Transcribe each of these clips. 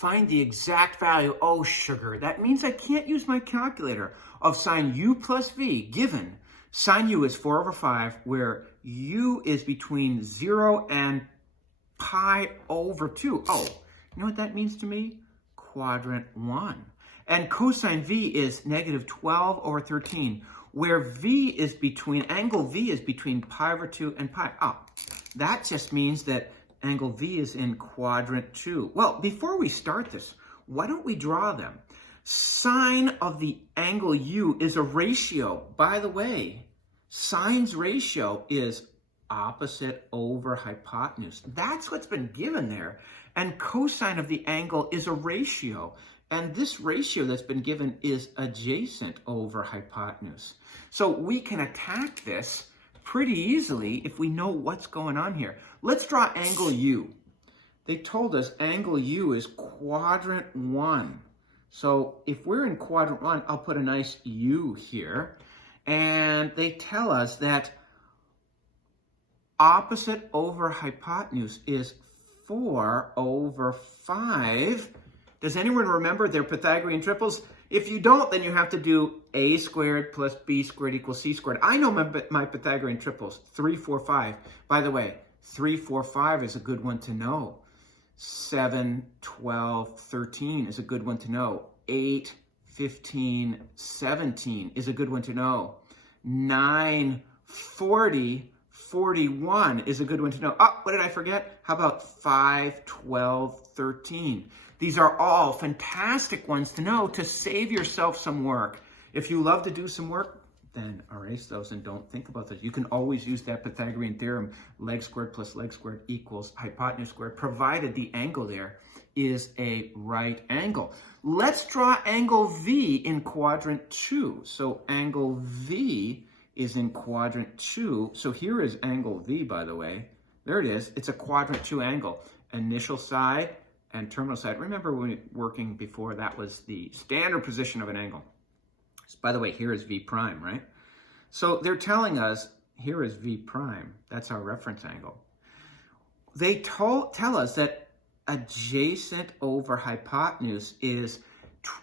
find the exact value. Oh, sugar. That means I can't use my calculator of sine u plus v given sine u is 4 over 5, where u is between 0 and pi over 2. Oh, you know what that means to me? Quadrant 1. And cosine v is negative 12 over 13, where angle v is between pi over 2 and pi. Oh, that just means that angle v is in quadrant 2. Well, before we start this, why don't we draw them? Sine of the angle u is a ratio. By the way, sine's ratio is opposite over hypotenuse. That's what's been given there. And cosine of the angle is a ratio. And this ratio that's been given is adjacent over hypotenuse. So we can attack this pretty easily if we know what's going on here. Let's draw angle u. They told us angle u is quadrant 1. So if we're in quadrant 1, I'll put a nice u here. And they tell us that opposite over hypotenuse is 4 over 5. Does anyone remember their Pythagorean triples? If you don't, then you have to do a squared plus b squared equals c squared. I know my Pythagorean triples, 3, 4, 5. By the way, 3, 4, 5 is a good one to know. 7, 12, 13 is a good one to know. 8, 15, 17 is a good one to know. 9, 40, 41 is a good one to know. Oh, what did I forget? How about 5, 12, 13? These are all fantastic ones to know to save yourself some work. If you love to do some work, then erase those and don't think about those. You can always use that Pythagorean theorem, leg squared plus leg squared equals hypotenuse squared, provided the angle there is a right angle. Let's draw angle V in quadrant 2. So angle V is in quadrant 2. So here is angle V, by the way. There it is. It's a quadrant 2 angle. Initial side and terminal side. Remember when we were working before, that was the standard position of an angle. By the way, here is V prime, right? So they're telling us, here is V prime. That's our reference angle. They tell us that adjacent over hypotenuse is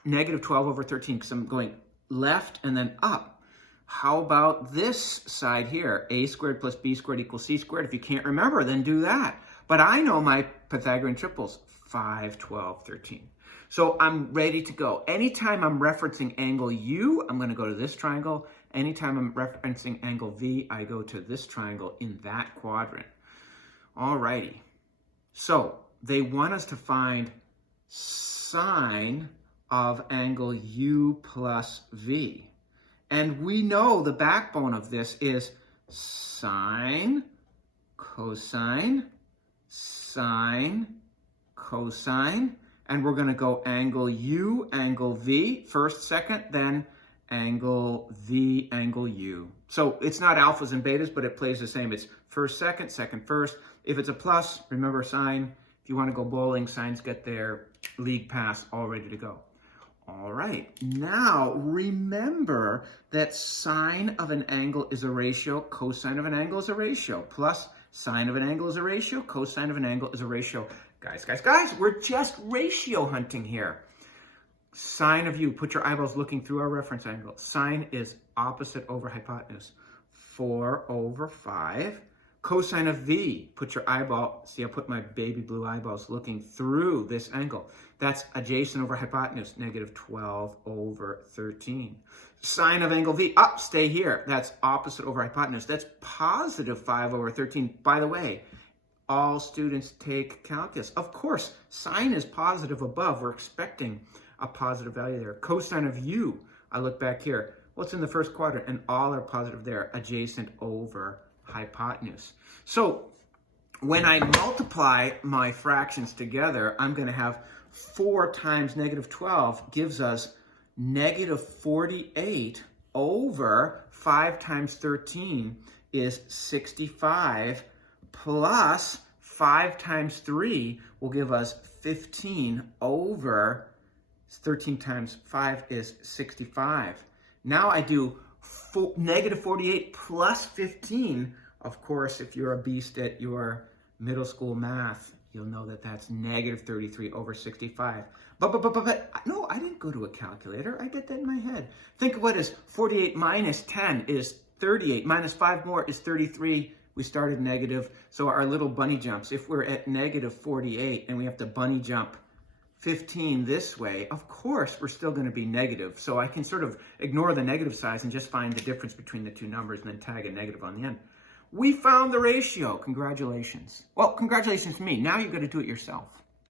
negative 12 over 13, because I'm going left and then up. How about this side here? A squared plus b squared equals c squared. If you can't remember, then do that. But I know my Pythagorean triples, 5, 12, 13. So I'm ready to go. Anytime I'm referencing angle U, I'm going to go to this triangle. Anytime I'm referencing angle V, I go to this triangle in that quadrant. Alrighty. So they want us to find sine of angle U plus V. And we know the backbone of this is sine, cosine, sine, cosine. And we're going to go angle U, angle V, first, second, then angle V, angle U. So it's not alphas and betas, but it plays the same. It's first, second, first. If it's a plus, remember sine. If you want to go bowling, sines get their league pass all ready to go. All right. Now, remember that sine of an angle is a ratio, cosine of an angle is a ratio, plus sine of an angle is a ratio, cosine of an angle is a ratio. Guys, we're just ratio hunting here. Sine of u, put your eyeballs looking through our reference angle. Sine is opposite over hypotenuse, 4 over 5. Cosine of v, put your eyeball, see I put my baby blue eyeballs looking through this angle. That's adjacent over hypotenuse, negative 12 over 13. Sine of angle v, up, stay here. That's opposite over hypotenuse. That's positive 5 over 13. By the way, all students take calculus. Of course, sine is positive above. We're expecting a positive value there. Cosine of u, I look back here. Well, it's in the first quadrant, and all are positive there, adjacent over hypotenuse. So when I multiply my fractions together, I'm going to have 4 times negative 12 gives us negative 48 over 5 times 13 is 65, plus 5 times 3 will give us 15 over 13 times 5 is 65. Now I do negative 48 plus 15. Of course, if you're a beast at your middle school math, you'll know that that's negative 33 over 65. But, no, I didn't go to a calculator. I did that in my head. Think of what is 48 minus 10 is 38. Minus 5 more is 33. We started negative. So our little bunny jumps, if we're at negative 48 and we have to bunny jump 15 this way, of course, we're still going to be negative. So I can sort of ignore the negative signs and just find the difference between the two numbers and then tag a negative on the end. We found the ratio. Congratulations. Well, congratulations to me. Now you've got to do it yourself.